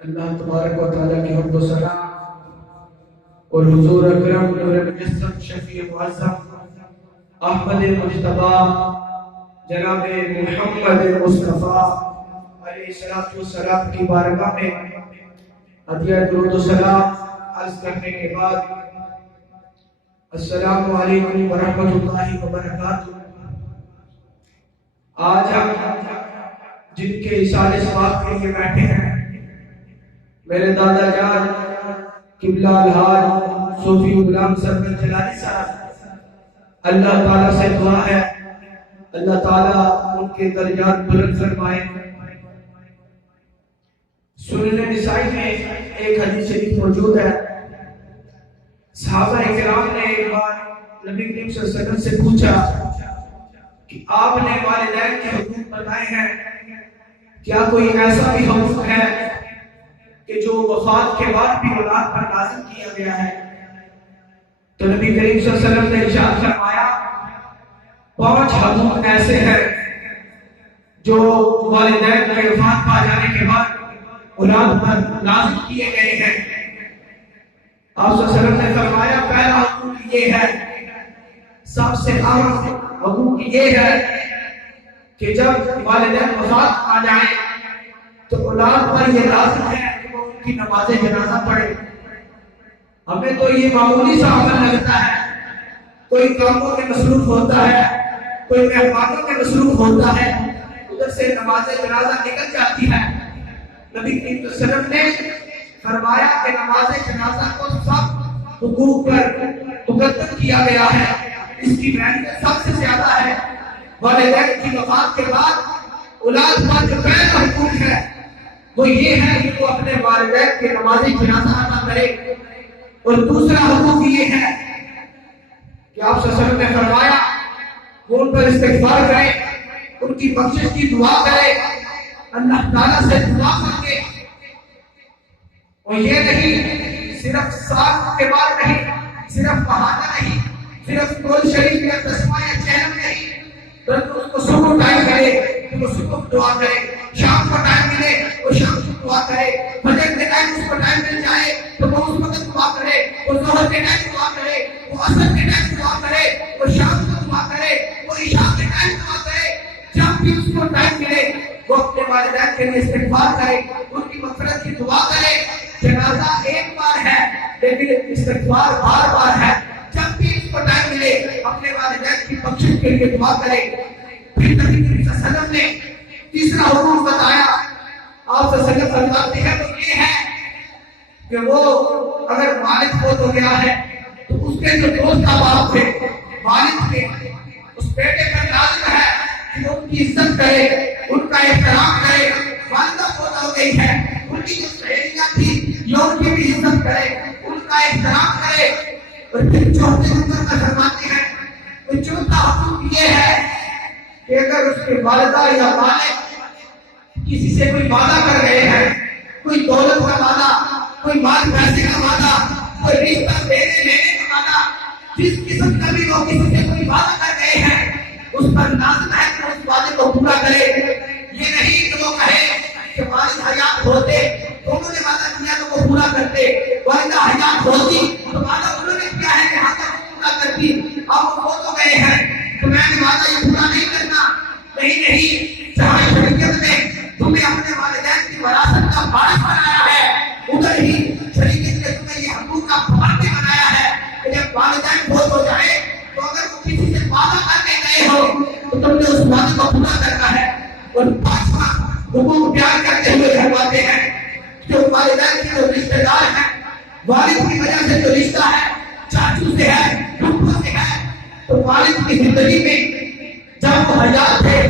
اللہ تبارک و تعالیٰ کی حمد و ثنا اور حضور اکرم نور مجسم شفیع معظم احمد مجتبی جناب محمد مصطفیٰ علیہ السلام کی بارگاہ میں ہدیہ درود و سلام عرض کرنے کے بعد السلام علیکم ورحمۃ اللہ وبرکاتہ۔ آج ہم جن کے اشارے ثواب کے لیے بیٹھے ہیں، میرے دادا جان قبلہ الحاج صوفی غلام سرور جلانی صاحب، اللہ تعالیٰ سے دعا ہے اللہ تعالیٰ ان کے درجات بلند فرمائے۔ سنن نسائی میں ایک حدیث شریف موجود ہے، صحابہ کرام نے ایک بار نبی کریم صلی اللہ علیہ وسلم سے پوچھا کہ آپ نے والدین کے حقوق بتائے ہیں، کیا کوئی ایسا بھی حقوق ہے کہ جو وفات کے بعد بھی اولاد پر لازم کیا گیا ہے؟ تو نبی کریم صلی اللہ علیہ وسلم نے ارشاد فرمایا 5 حقوق ایسے ہیں جو والدین کے وفات پا جانے کے بعد اولاد پر لازم کیے گئے ہیں۔ آپ صلی اللہ علیہ وسلم نے فرمایا پہلا حقوق یہ ہے، سب سے اہم حقوق یہ ہے کہ جب والدین وفات پا جائیں تو اولاد پر یہ لازم ہے کہ وہ ان کی نماز جنازہ پڑھے۔ ہمیں تو یہ معمولی سا عمل لگتا ہے، کوئی کاموں میں مصروف ہوتا ہے، کوئی مہمانوں میں مصروف ہوتا ہے، ادھر سے نماز جنازہ نکل جاتی ہے۔ نبی کریم صلی اللہ علیہ وسلم نے فرمایا کہ نماز جنازہ کو سب حقوق پر مقدم کیا گیا ہے، اس کی اہمیت سب سے زیادہ ہے۔ والدین کی وفات کے بعد اولاد پر جو پہلا حقوق ہے وہ یہ ہے کہ وہ اپنے والدین کے نماز جنازہ ادا کرے، اور دوسرا حقوق یہ ہے کہ آپ صلی اللہ علیہ وسلم نے فرمایا وہ ان پر استغفار کرے، ان کی بخشش کی دعا کرے، اللہ تعالیٰ سے دعا کر کے، اور یہ نہیں صرف سال کے بعد نہیں، صرف بہانہ نہیں، صرف قول شریف یا تسمہ یا چہلم نہیں، بلکہ اس کو صبح ٹائم کرے تو وہ صبح دعا کرے، شام کو ٹائم ملے وہ شام کو دعا کرے، فجر کے ٹائم اس کو ٹائم مل جائے تو وہ اس وقت دعا کرے، وہ ظہر کے ٹائم دعا کرے، وہ عصر کے ٹائم دعا کرے، وہ شام کو دعا کرے، وہ عشاء کے ٹائم دعا کرے، جب بھی اس کو ٹائم ملے وہ اپنے والدین کے لیے استغفار کرے، ان کی مغفرت کی دعا کرے۔ جنازہ ایک بار ہے لیکن استغفار بار بار ہے، جب بھی اس کو ٹائم ملے اپنے والدین کی بخشش کے لیے دعا کرے۔ پھر نبی کریم صلی اللہ علیہ وسلم نے تیسرا حکم بتایا، آپ صلی اللہ علیہ وسلم فرماتے ہیں وہ یہ ہے کہ وہ اگر والد فوت ہو گیا ہے تو اس کے جو دوست احباب تھے والد کے، اس بیٹے پر لازم ہے کہ وہ ان کی عزت کرے، ان کا احترام کرے۔ والدہ فوت ہو گئی ہے، ان کی جو سہیلیاں تھی یہ ان کی بھی عزت کرے، ان کا احترام کرے۔ اور پھر چوتھے نمبر پر فرماتے ہیں کہ چوتھا حکم یہ ہے کہ اگر اس کے والدہ یا والد کسی سے کوئی وعدہ کر رہے ہیں، کوئی دولت کا وعدہ، کوئی مال پیسے کا وعدہ، کوئی رشتہ دینے لینے کا وعدہ، جس قسم کا بھی وہ کسی سے کوئی وعدہ کر رہے ہیں اس پر لازم ہے کہ اس وعدے کو پورا کرے۔ یہ نہیں کہ وہ کہے کہ والد حیات ہوتے تو انہوں نے وعدہ کیا تو وہ پورا کرتے، والدہ حیات ہوتی تو وعدہ انہوں نے کیا ہے کہ ہاں وہ پورا کرتی، اب وہ فوت ہو گئے ہیں تو میں نے وعدہ یہ پورا نہیں کرنا۔ نہیں، جہاں شریعت نے تمہیں اپنے والدین کی وراثت کا وارث بنایا ہے، ادھر ہی شریعت نے تمہیں یہ حقوق کا پابند بنایا ہے کہ جب والدین فوت ہو جائے تو اگر وہ کسی سے وعدہ کر کے گئے ہو تو تم نے اس وعدے کو پورا کرنا ہے۔ اور 5واں حقوق بیان کرتے ہوئے فرماتے ہیں جو والدین کے جو رشتے دار ہیں، والد کی وجہ سے جو رشتہ ہے، چاچو سے ہے، پھپھو سے ہے، تو والد کی زندگی میں جب وہ حیات تھے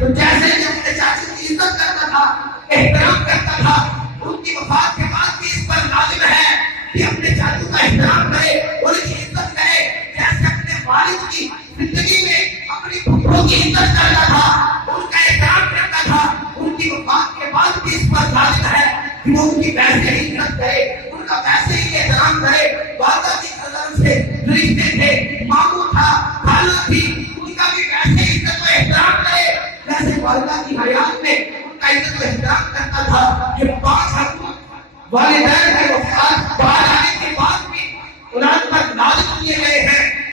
تو جیسے جو اپنے چاچو کی عزت کرتا تھا، احترام کرتا تھا، ان کی وفات کے بعد بھی اس پر لازم ہے کہ اپنے چاچو کا احترام کرے اور ان کی عزت کرے، جیسے اپنے والد کی زندگی میں اپنی پھپھو کی عزت کرتا تھا، ان کا احترام کرتا تھا، ان کی وفات کے بعد بھی اس پر لازم ہے کہ وہ ان کی ویسے ہی عزت کرے، ان کا ویسے ہی احترام کرے۔ والدہ کی نظر سے رشتے تھے، ماموں تھا، خالہ تھی، ان کا بھی ویسے ہی عزت و احترام کرے جیسے والدہ کی حیات میں ان کا عزت و احترام کرتا تھا۔ یہ 5 حقوق والدین